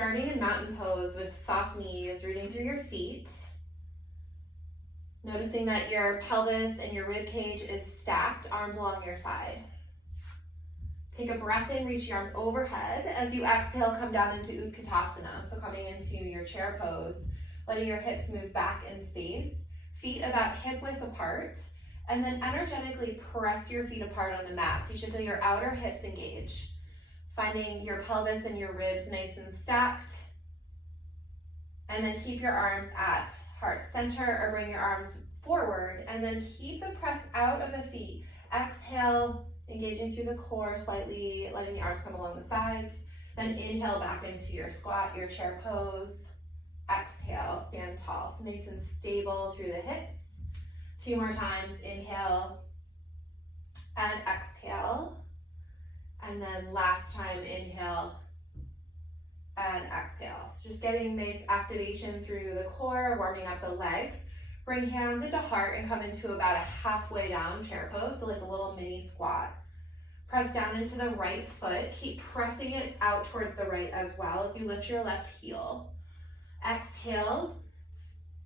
Starting in mountain pose with soft knees, rooting through your feet. Noticing that your pelvis and your rib cage is stacked, arms along your side. Take a breath in, reach your arms overhead. As you exhale, come down into Utkatasana. So coming into your chair pose, letting your hips move back in space, feet about hip width apart, and then energetically press your feet apart on the mat. So you should feel your outer hips engage. Finding your pelvis and your ribs nice and stacked. And then keep your arms at heart center or bring your arms forward. And then keep the press out of the feet. Exhale, engaging through the core slightly, letting the arms come along the sides. Then inhale back into your squat, your chair pose. Exhale, stand tall. So nice and stable through the hips. 2 more times, inhale and exhale. And then last time, inhale and exhale. So just getting nice activation through the core, warming up the legs. Bring hands into heart and come into about a halfway down chair pose, so like a little mini squat. Press down into the right foot. Keep pressing it out towards the right as well as you lift your left heel. Exhale,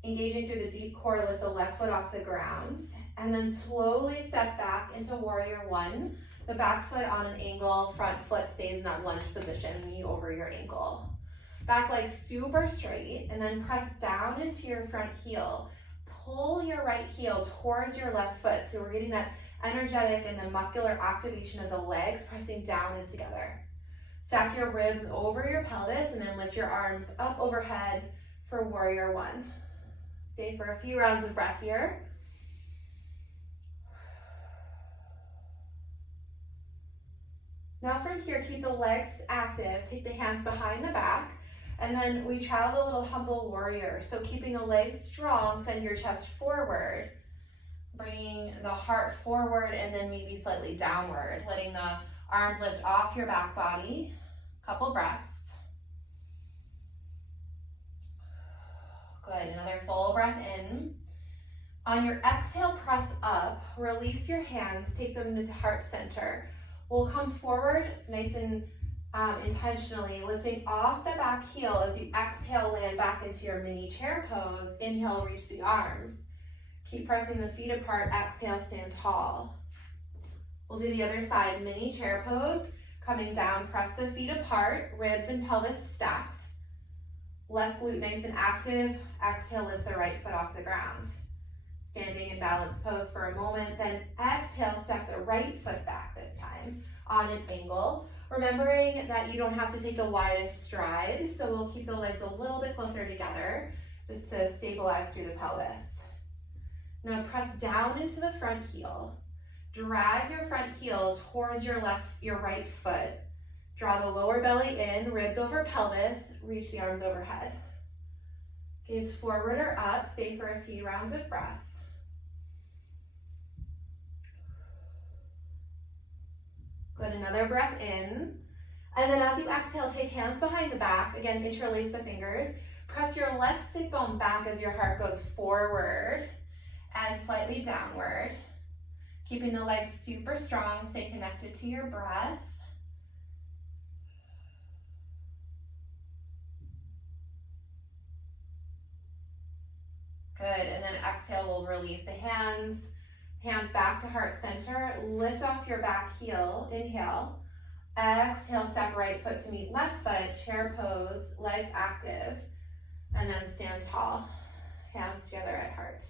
engaging through the deep core, lift the left foot off the ground. And then slowly step back into warrior one. The back foot on an angle, front foot stays in that lunge position, knee over your ankle. Back leg super straight, and then press down into your front heel. Pull your right heel towards your left foot. So we're getting that energetic and the muscular activation of the legs, pressing down and together. Stack your ribs over your pelvis and then lift your arms up overhead for warrior one. Stay for a few rounds of breath here. Now from here, keep the legs active. Take the hands behind the back. And then we travel a little humble warrior. So keeping the legs strong, send your chest forward. Bringing the heart forward and then maybe slightly downward. Letting the arms lift off your back body. Couple breaths. Good, another full breath in. On your exhale, press up. Release your hands, take them into heart center. We'll come forward nice and intentionally, lifting off the back heel as you exhale, land back into your mini chair pose. Inhale, reach the arms. Keep pressing the feet apart. Exhale, stand tall. We'll do the other side, mini chair pose. Coming down, press the feet apart, ribs and pelvis stacked. Left glute nice and active. Exhale, lift the right foot off the ground. Standing in balance pose for a moment, then exhale, step the right foot back this time on an angle. Remembering that you don't have to take the widest stride, so we'll keep the legs a little bit closer together just to stabilize through the pelvis. Now press down into the front heel. Drag your front heel towards your right foot. Draw the lower belly in, ribs over pelvis, reach the arms overhead. Gaze forward or up, stay for a few rounds of breath. Good, another breath in. And then as you exhale, take hands behind the back. Again, interlace the fingers. Press your left sit bone back as your heart goes forward and slightly downward. Keeping the legs super strong, stay connected to your breath. Good, and then exhale, we'll release the hands. Hands back to heart center, lift off your back heel, inhale. Exhale, step right foot to meet left foot, chair pose, legs active, and then stand tall. Hands together at heart.